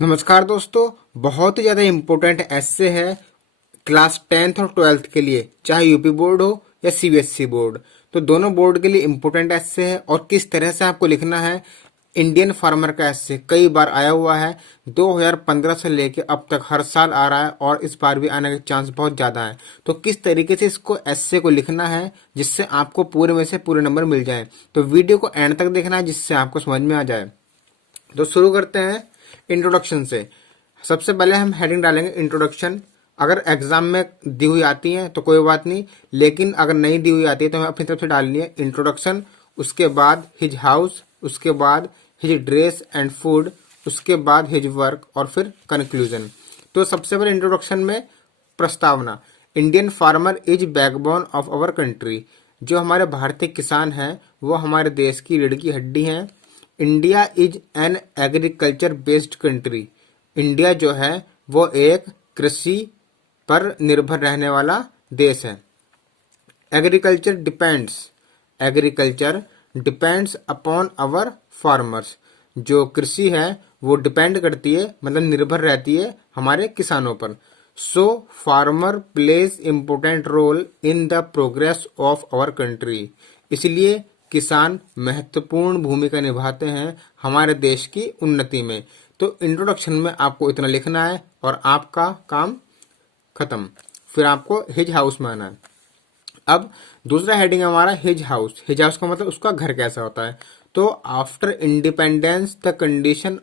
नमस्कार दोस्तों। बहुत ही ज़्यादा इम्पोर्टेंट ऐसे है क्लास 10th और 12th के लिए, चाहे यूपी बोर्ड हो या सीबीएसई बोर्ड। तो दोनों बोर्ड के लिए इम्पोर्टेंट ऐसे है और किस तरह से आपको लिखना है। इंडियन फार्मर का ऐसे कई बार आया हुआ है, 2015 से लेके अब तक हर साल आ रहा है और इस बार भी आने के चांस बहुत ज़्यादा है। तो किस तरीके से इसको ऐसे को लिखना है जिससे आपको पूरे में से पूरे नंबर मिल जाए, तो वीडियो को एंड तक देखना है जिससे आपको समझ में आ जाए। तो शुरू करते हैं इंट्रोडक्शन से। सबसे पहले हम हेडिंग डालेंगे इंट्रोडक्शन। अगर एग्जाम में दी हुई आती है तो कोई बात नहीं, लेकिन अगर नहीं दी हुई आती है तो हमें अपनी तरफ से डालनी है इंट्रोडक्शन। उसके बाद हिज हाउस, उसके बाद हिज ड्रेस एंड फूड, उसके बाद हिज वर्क और फिर कंक्लूजन। तो सबसे पहले इंट्रोडक्शन में प्रस्तावना। Indian farmer is backbone of our country. जो हमारे भारतीय किसान हैं वो हमारे देश की रीढ़ की हड्डी हैं। India is an agriculture based country. India जो है वो एक कृषि पर निर्भर रहने वाला देश है। Agriculture depends upon our farmers. जो कृषि है वो डिपेंड करती है, मतलब निर्भर रहती है हमारे किसानों पर। So farmer plays important role in the progress of our country. इसलिए किसान महत्वपूर्ण भूमिका निभाते हैं हमारे देश की उन्नति में। तो इंट्रोडक्शन में आपको इतना लिखना है और आपका काम खत्म। फिर आपको हिज हाउस में आना है। अब दूसरा हेडिंग हमारा हिज हाउस। हिज हाउस का मतलब उसका घर कैसा होता है। तो आफ्टर इंडिपेंडेंस द कंडीशन,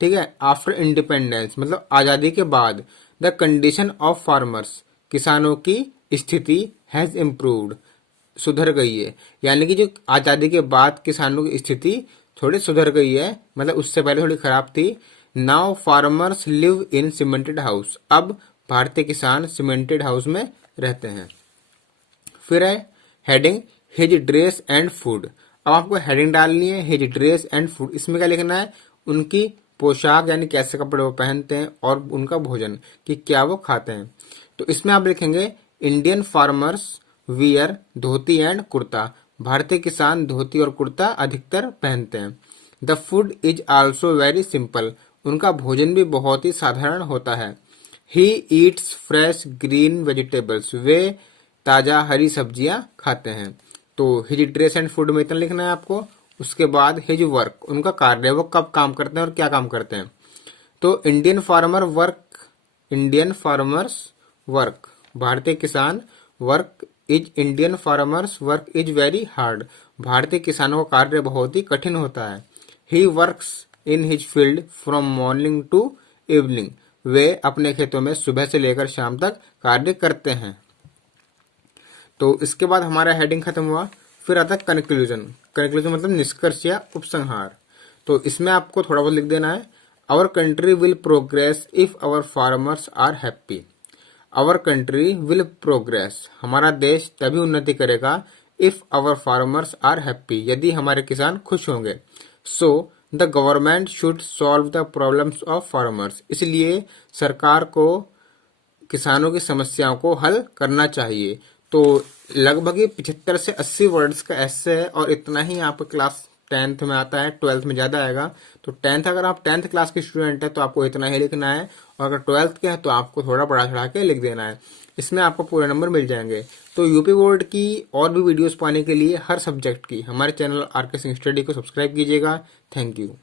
ठीक है, आफ्टर इंडिपेंडेंस मतलब आज़ादी के बाद, द कंडीशन ऑफ फार्मर्स, किसानों की स्थिति हैज़ इम्प्रूव्ड, सुधर गई है। यानी कि जो आज़ादी के बाद किसानों की स्थिति थोड़ी सुधर गई है, मतलब उससे पहले थोड़ी खराब थी। Now farmers live in cemented house. अब भारतीय किसान सीमेंटेड हाउस में रहते हैं। फिर है heading his dress and food. अब आपको हेडिंग डालनी है हिज ड्रेस एंड फूड। इसमें क्या लिखना है, उनकी पोशाक यानी कैसे कपड़े वो पहनते हैं और उनका भोजन कि क्या वो खाते हैं। तो इसमें आप लिखेंगे Indian farmers wear dhoti and kurta. भारतीय किसान धोती और कुर्ता अधिकतर पहनते हैं। The food is also very simple. उनका भोजन भी बहुत ही साधारण होता है। He eats fresh green vegetables. वे ताजा हरी सब्जियां खाते हैं। तो हिज ड्रेस एंड फूड में इतना लिखना है आपको। उसके बाद हिज वर्क, उनका कार्य, वो कब काम करते हैं और क्या काम करते हैं। तो इंडियन फार्मर्स वर्क, भारतीय किसान work is Indian farmers work is very hard. भारतीय किसानों का कार्य बहुत ही कठिन होता है। He works in his field from morning to evening. वे अपने खेतों में सुबह से लेकर शाम तक कार्य करते हैं। तो इसके बाद हमारा हेडिंग खत्म हुआ। फिर आता है कंक्लूजन। कंक्लूजन मतलब निष्कर्ष या उपसंहार। तो इसमें आपको थोड़ा बहुत लिख देना है। Our country will progress if our farmers are happy. Our country will progress, हमारा देश तभी उन्नति करेगा if our farmers are happy, यदि हमारे किसान खुश होंगे। So the government should solve the problems of farmers. इसलिए सरकार को किसानों की समस्याओं को हल करना चाहिए। तो लगभग ये 75 से 80 वर्ड्स का ऐसे है और इतना ही आपको क्लास 10th में आता है, 12th में ज़्यादा आएगा। तो 10th, अगर आप 10th क्लास के स्टूडेंट हैं तो आपको इतना ही लिखना है, और अगर 12th के हैं तो आपको थोड़ा बढ़ा चढ़ा के लिख देना है। इसमें आपको पूरे नंबर मिल जाएंगे। तो यूपी बोर्ड की और भी वीडियोस पाने के लिए हर सब्जेक्ट की हमारे चैनल आर के सिंह स्टडी को सब्सक्राइब कीजिएगा। Thank you.